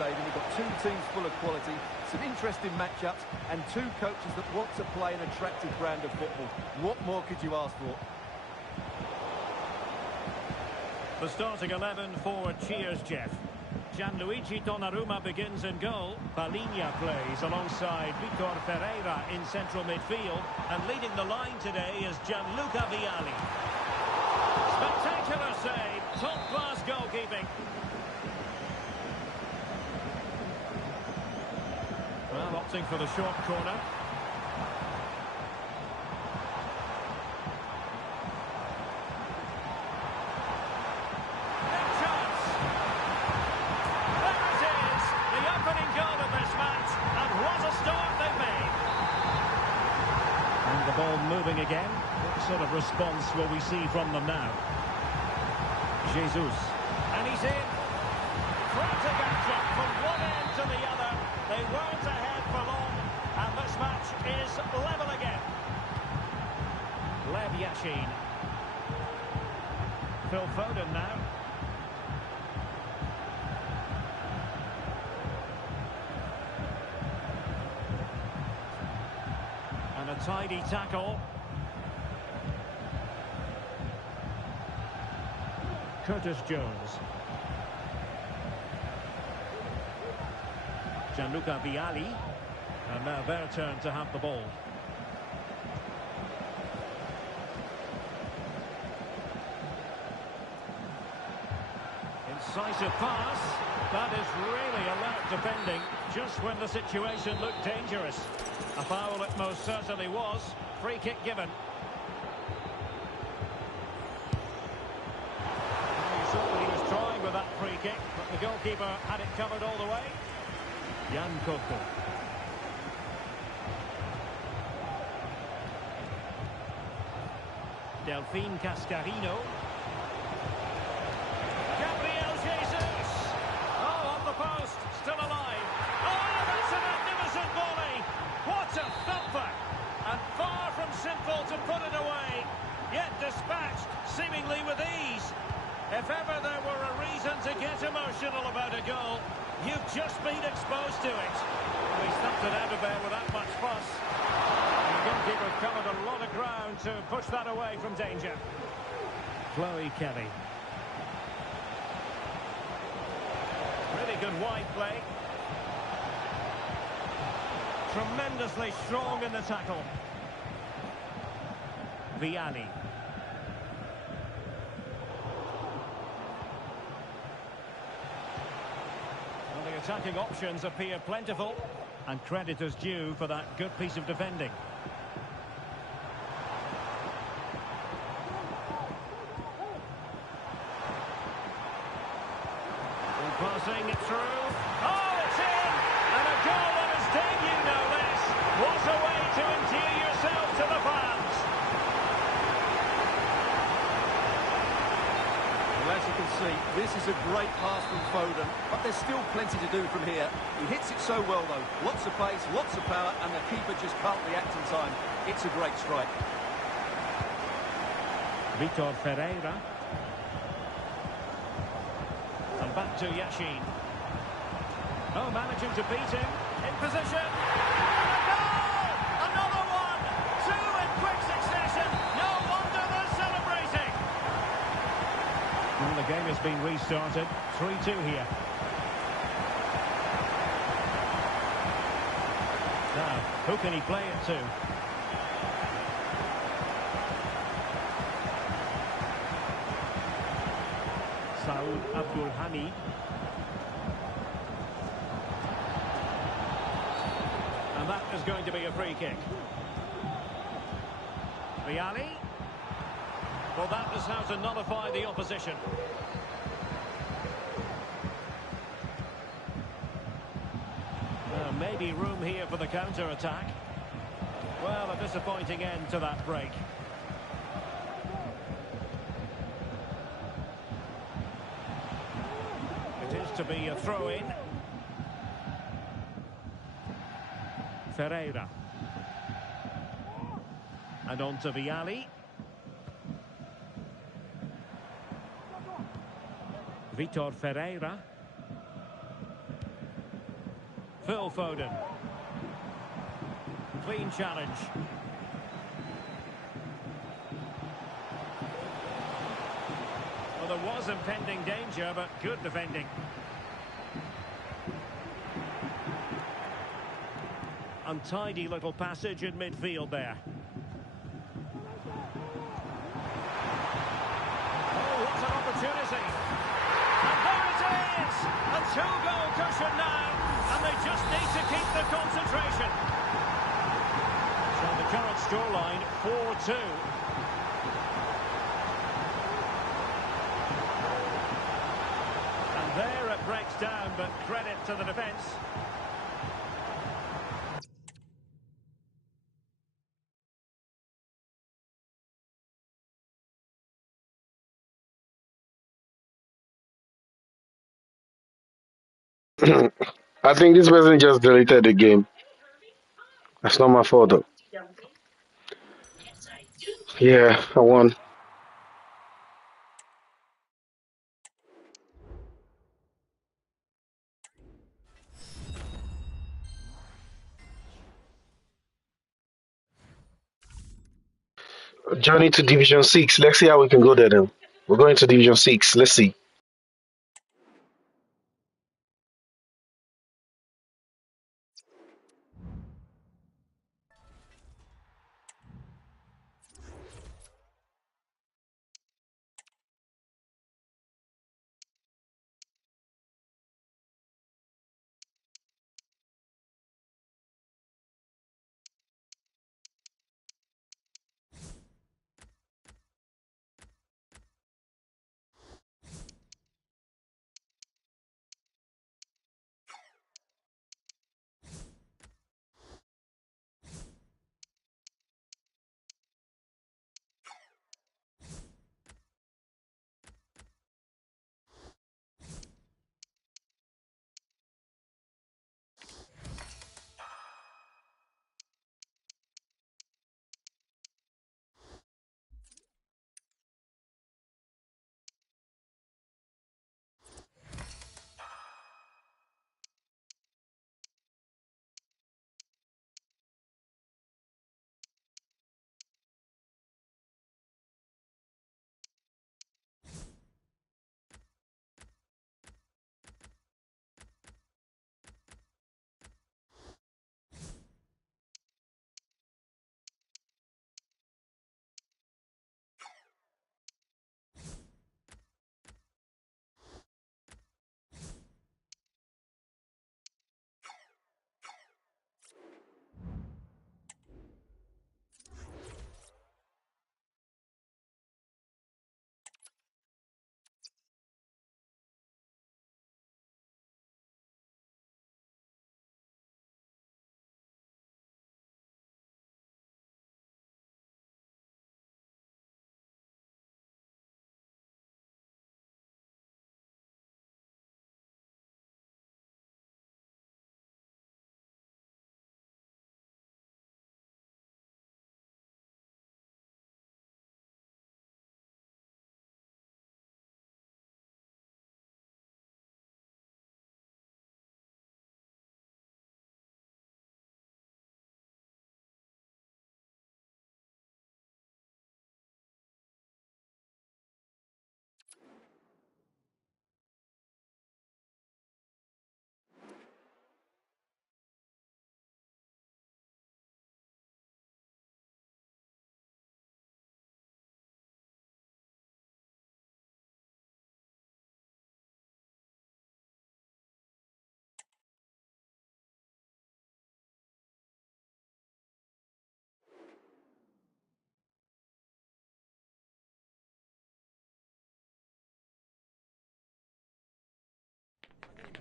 stadium. We've got two teams full of quality, some interesting matchups, and two coaches that want to play an attractive brand of football. What more could you ask for? The starting 11 for Cheers, Jeff. Gianluigi Donnarumma begins in goal. Palinha plays alongside Vitor Ferreira in central midfield. And leading the line today is Gianluca Vialli. Spectacular save. Top-class goalkeeping. Well, opting for the short corner. Moving again. What sort of response will we see from them now? Jesus. And he's in. Frantic action from one end to the other. They weren't ahead for long. And this match is level again. Lev Yashin. Phil Foden now. And a tidy tackle. Curtis Jones. Gianluca Vialli. And now their turn to have the ball. Incisive pass. That is really alert defending, just when the situation looked dangerous. A foul it most certainly was. Free kick given. You saw that he was trying with that free kick, but the goalkeeper had it covered all the way. Jan Koko. Delphine Cascarino. Gabriel Jesus. Oh, on the post. Still alive. Oh, that's a magnificent volley. What a thumper. And far from simple to put it away. Yet dispatched, seemingly with ease. If ever there were a reason to get emotional about a goal, you've just been exposed to it. Well, he snapped it out of there without much fuss. And the goalkeeper covered a lot of ground to push that away from danger. Chloe Kelly. Really good wide play. Tremendously strong in the tackle. Vialli. Well, the attacking options appear plentiful, and credit is due for that good piece of defending. Passing it through. Oh, it's in! And a goal on his debut, no less. What a way to endear yourself to the fans. Well, as you can see, this is a great pass from Foden, but there's still plenty to do from here. He hits it so well, though. Lots of pace, lots of power, and the keeper just can't react in time. It's a great strike. Vitor Ferreira. And back to Yashin. Oh, managing to beat him. In position. And a goal! Another one! Two in quick succession. No wonder they're celebrating. Well, the game has been restarted. 3-2 here. Now, who can he play it to? Saud Abdul Hamid. And that is going to be a free kick. Vialli. Well, that is how to nullify the opposition. Maybe room here for the counter-attack. Well, a disappointing end to that break. To be a throw-in. Ferreira. And on to Vialli. Vitor Ferreira. Phil Foden. Clean challenge. Well, there was impending danger, but good defending. Untidy little passage in midfield there. Oh, what an opportunity. And there it is! A two-goal cushion now, and they just need to keep the concentration. So the current scoreline, 4-2. And there it breaks down, but credit to the defence. I think this person just deleted the game. That's not my fault though. Yeah, I won. Journey to Division 6. Let's see how we can go there then. We're going to Division 6. Let's see.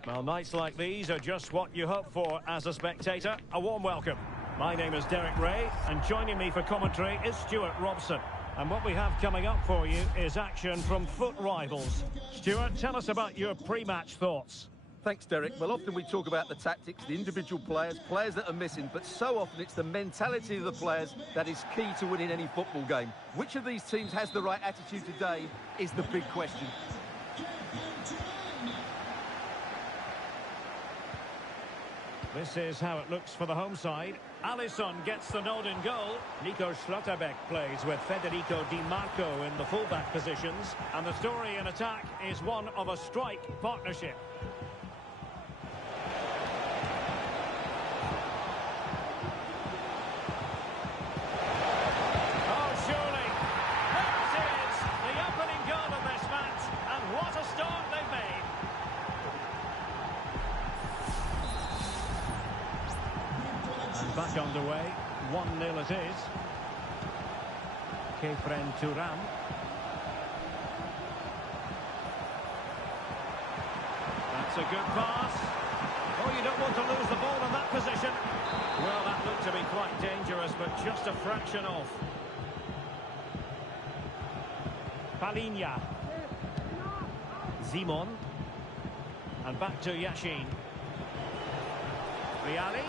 Well, nights like these are just what you hope for as a spectator. A warm welcome. My name is Derek Ray, and joining me for commentary is Stuart Robson. And what we have coming up for you is action from foot rivals. Stuart, tell us about your pre-match thoughts. Thanks, Derek. Well, often we talk about the tactics, the individual players that are missing, but so often it's the mentality of the players that is key to winning any football game. Which of these teams has the right attitude today is the big question. This is how it looks for the home side. Alisson gets the nod in goal. Nico Schlotterbeck plays with Federico Di Marco in the fullback positions. And the story in attack is one of a strike partnership. Oh, surely. There it is. The opening goal of this match. And what a start they've made. And back underway, 1-0 it is. Kefren Turam. That's a good pass. Oh, you don't want to lose the ball in that position. Well, that looked to be quite dangerous, but just a fraction off. Palinha. Simon. And back to Yashin. Riali.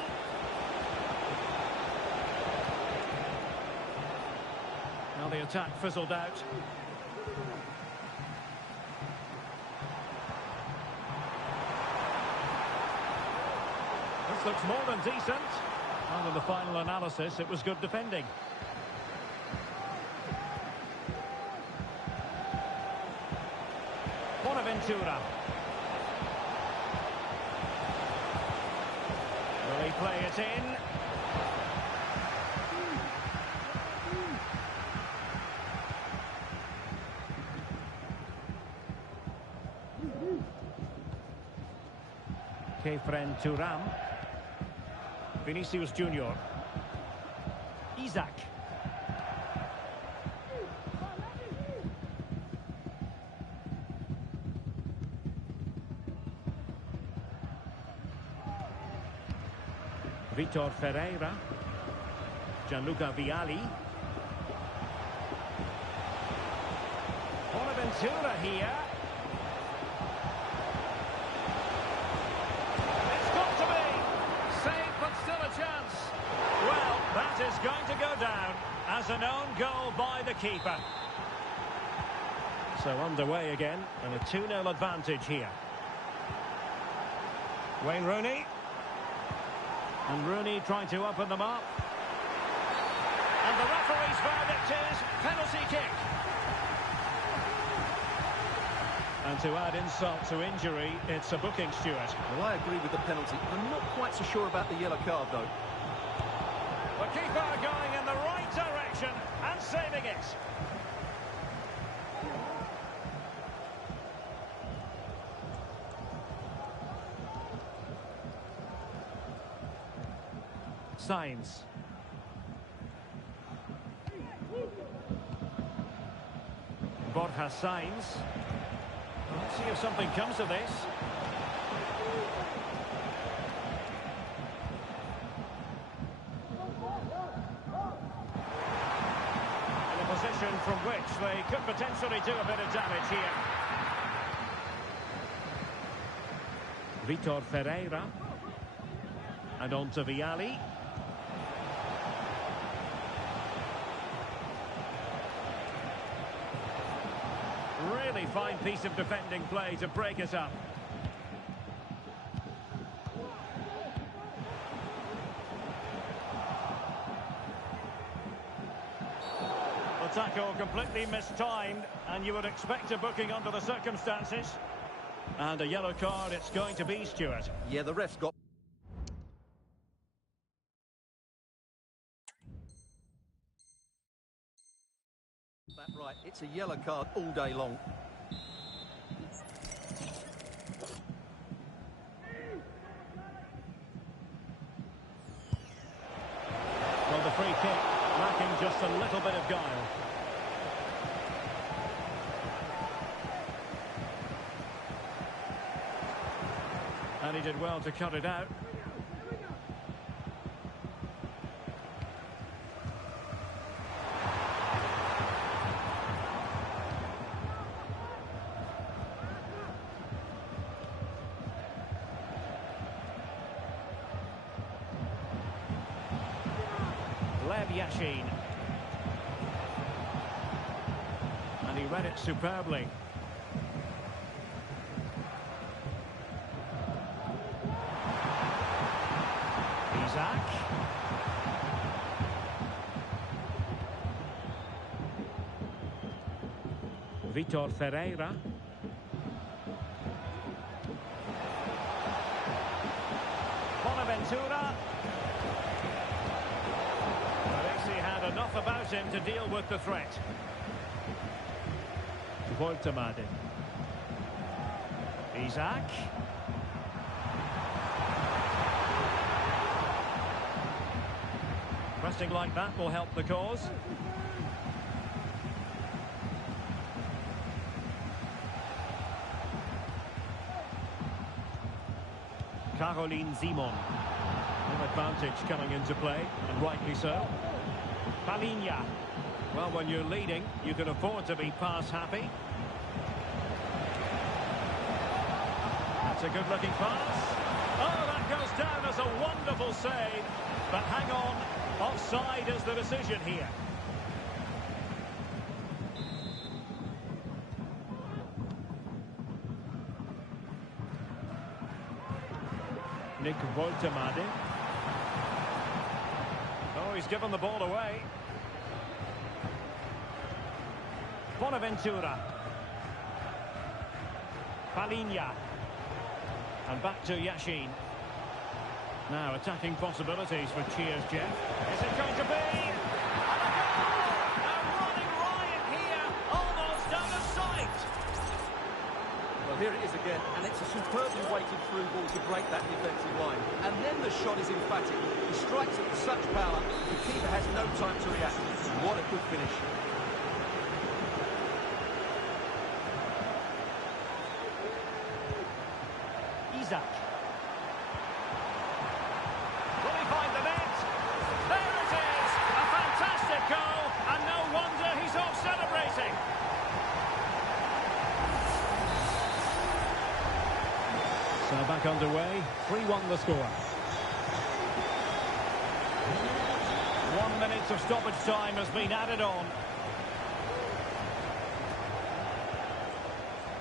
Now the attack fizzled out. This looks more than decent. And in the final analysis, it was good defending. Bonaventura. Will he play it in? Kefren Turam. Vinicius Junior. Isaac. Vitor Ferreira. Gianluca Vialli. Bonaventura here. That is going to go down as an own goal by the keeper. So underway again, and a 2-0 advantage here. Wayne Rooney. And Rooney trying to open them up. And the referee's verdict is penalty kick. And to add insult to injury, it's a booking, Stuart. Well, I agree with the penalty. I'm not quite so sure about the yellow card, though. The keeper going in the right direction and saving it. Sainz. Borja Sainz. Let's see if something comes of this. From which they could potentially do a bit of damage here. Vitor Ferreira. And on to Vialli. Really fine piece of defending play to break it up. Tackle completely mistimed, and you would expect a booking under the circumstances. And a yellow card it's going to be, Stuart. Yeah, the ref's got... that right, it's a yellow card all day long. Well, the free kick lacking just a little bit of guile. And he did well to cut it out. Yashin. And he read it superbly. Isaac. Vitor Ferreira. Bonaventura. He had enough about him to deal with the threat. Woltemade. Isaac. Pressing like that will help the cause. Caroline Simon. An advantage coming into play, and rightly so. Palinha. Well, when you're leading, you can afford to be pass happy. That's a good-looking pass. Oh, that goes down as a wonderful save. But hang on, offside is the decision here. Nick Woltemade. Oh, he's given the ball away. Bonaventura. Palinha. And back to Yashin. Now attacking possibilities for Cheers Jeff. Is it going to be? And a goal! A running riot here, almost out of sight. Well, here it is again, and it's a superbly weighted through ball to break that defensive line. And then the shot is emphatic. He strikes it with such power, the keeper has no time to react. What a good finish. Isaac. Will he find the net? There it is! A fantastic goal, and no wonder he's off celebrating. So back underway, 3-1 the score. 1 minute of stoppage time has been added on.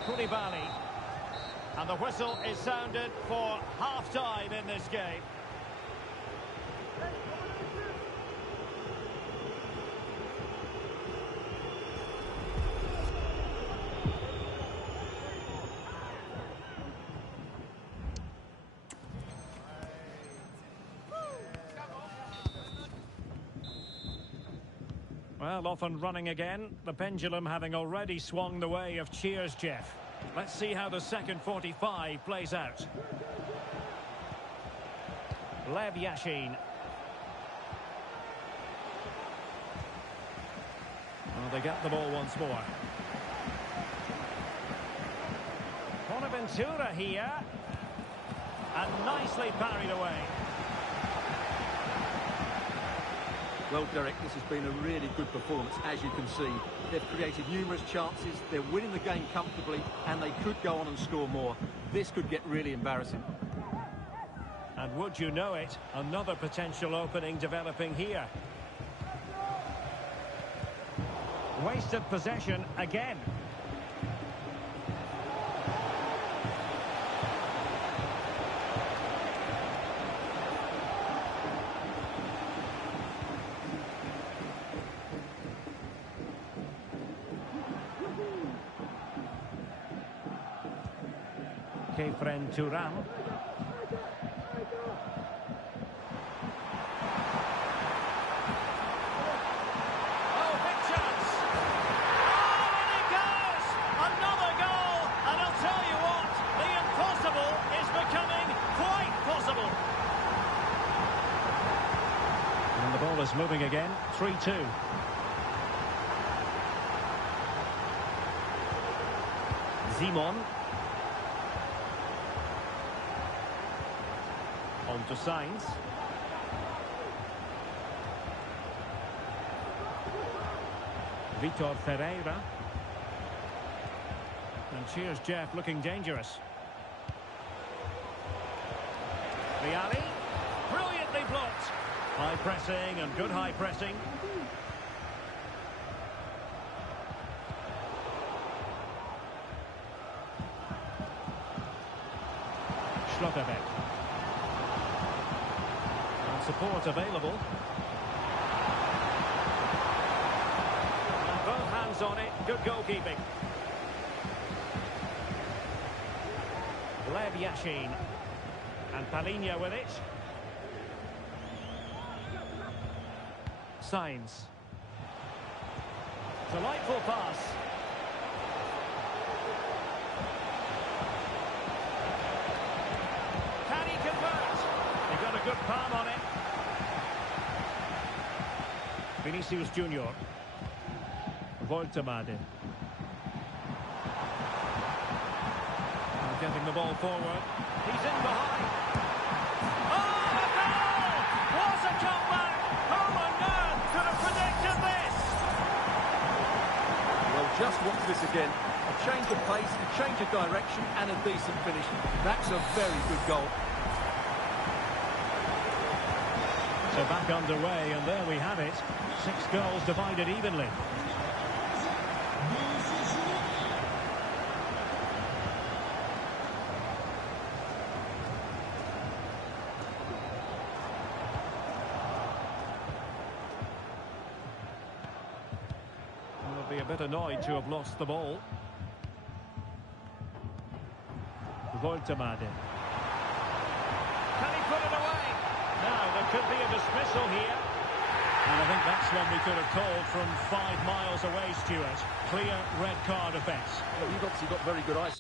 Koulibaly. And the whistle is sounded for half-time in this game. Well, off and running again. The pendulum having already swung the way of Cheers Jeff. Let's see how the second 45 plays out. Lev Yashin. Well, they get the ball once more. Bonaventura here. And nicely parried away. Well, Derek, this has been a really good performance, as you can see. They've created numerous chances, they're winning the game comfortably, and they could go on and score more. This could get really embarrassing. And would you know it, another potential opening developing here. Wasted possession again. Kefren Turam. Oh, big chance! Oh, and it goes! Another goal! And I'll tell you what, the impossible is becoming quite possible. And the ball is moving again, 3-2. Simon. On to Sainz. Vitor Ferreira. And Cheers Jeff looking dangerous. Viali. Brilliantly blocked. High pressing and good high pressing. Schlotterbeck. support available. And both hands on it. Good goalkeeping. Lev Yashin. And Palinha with it. Sainz. Delightful pass. Can he convert? They got a good palm on it. Vinicius Junior. Voltemade. Getting the ball forward. He's in behind. Oh, a goal! What a comeback! Who on earth could have predicted this? Well, just watch this again. A change of pace, a change of direction, and a decent finish. That's a very good goal. So back underway, and there we have it. 6 goals divided evenly. Be a bit annoyed to have lost the ball. Voltemade. Can he put it away? Now, there could be a dismissal here. And I think that's one we could have called from 5 miles away, Stuart. Clear red card offence. Well, you've obviously got very good eyes.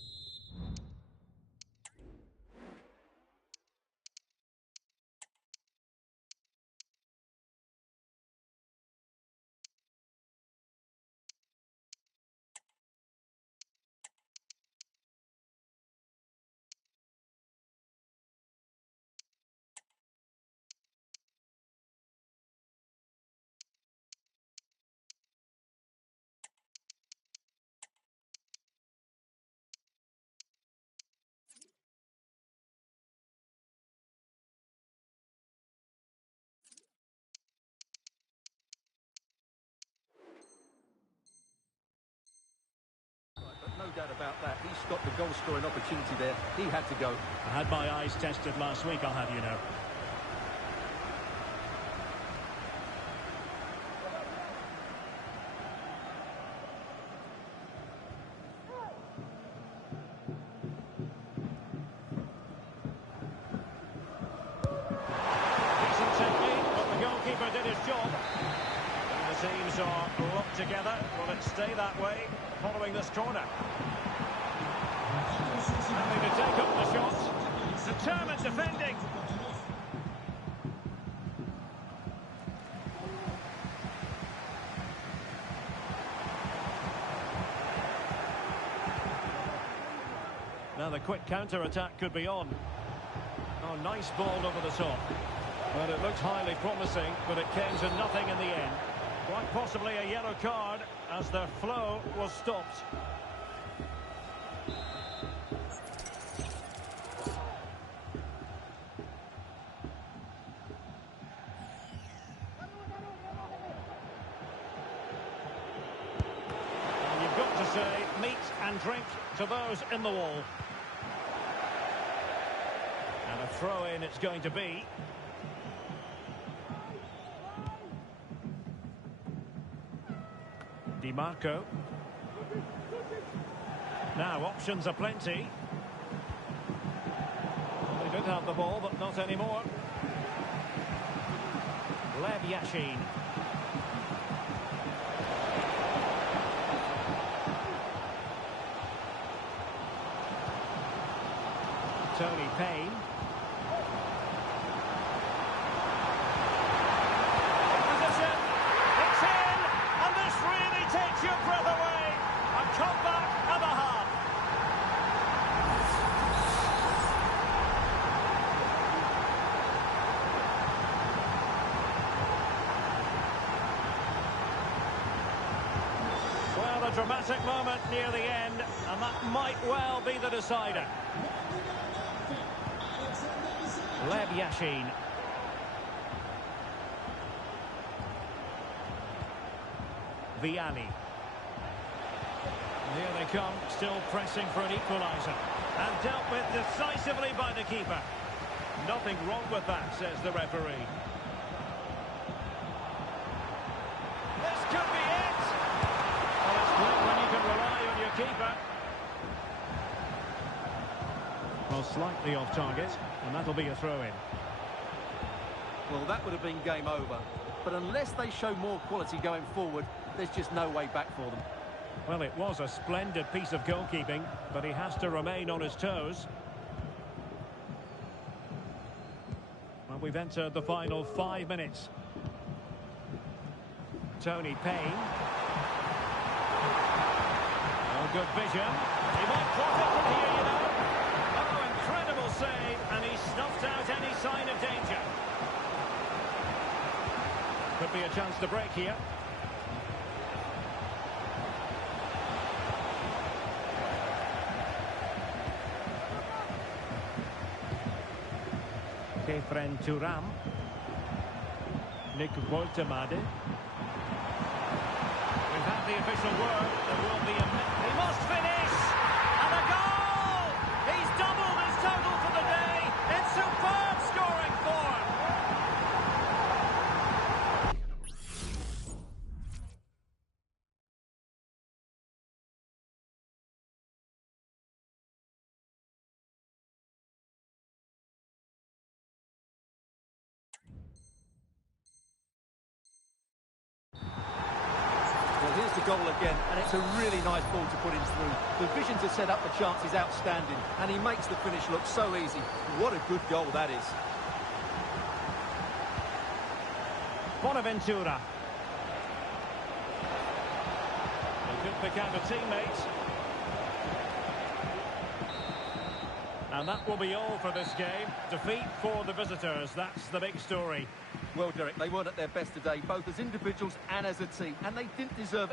No doubt about that. He stopped the goal-scoring opportunity there. He had to go. I had my eyes tested last week, I'll have you know. Decent technique, but the goalkeeper did his job. And the teams are locked together. Will it stay that way following this corner? Having to take up the shot. Determined defending. Now the quick counter-attack could be on. Oh, nice ball over the top. Well, it looked highly promising, but it came to nothing in the end. Quite possibly a yellow card as their flow was stopped. Say meat and drink to those in the wall. And a throw-in it's going to be. Di Marco. Now options are plenty. They did have the ball, but not anymore. Lev Yashin. Tony Payne. Position. It's in. And this really takes your breath away. A comeback and a half. Well, a dramatic moment near the end, and that might well be the decider. Lev Yashin. Vianney. Here they come, still pressing for an equaliser. And dealt with decisively by the keeper. Nothing wrong with that, says the referee. Well, slightly off target, and that'll be a throw-in. Well, that would have been game over. But unless they show more quality going forward, there's just no way back for them. Well, it was a splendid piece of goalkeeping, but he has to remain on his toes. Well, we've entered the final 5 minutes. Tony Payne. Oh, good vision. He might profit from here, you know. Oh, incredible save, and he snuffed out any sign of danger. Could be a chance to break here. Kefren Thuram. Nick Woltemade. We've had the official word. There will be a... He must finish! And a goal! He's doubled his total for the day in superb scoring form. Well, here's the goal again, and it's a really nice ball to put him through. The vision to set up the chance is outstanding, and he makes the finish look so easy. What a good goal that is. Bonaventura. He could pick out a teammate. And that will be all for this game. Defeat for the visitors, that's the big story. Well, Derek, they weren't at their best today, both as individuals and as a team, and they didn't deserve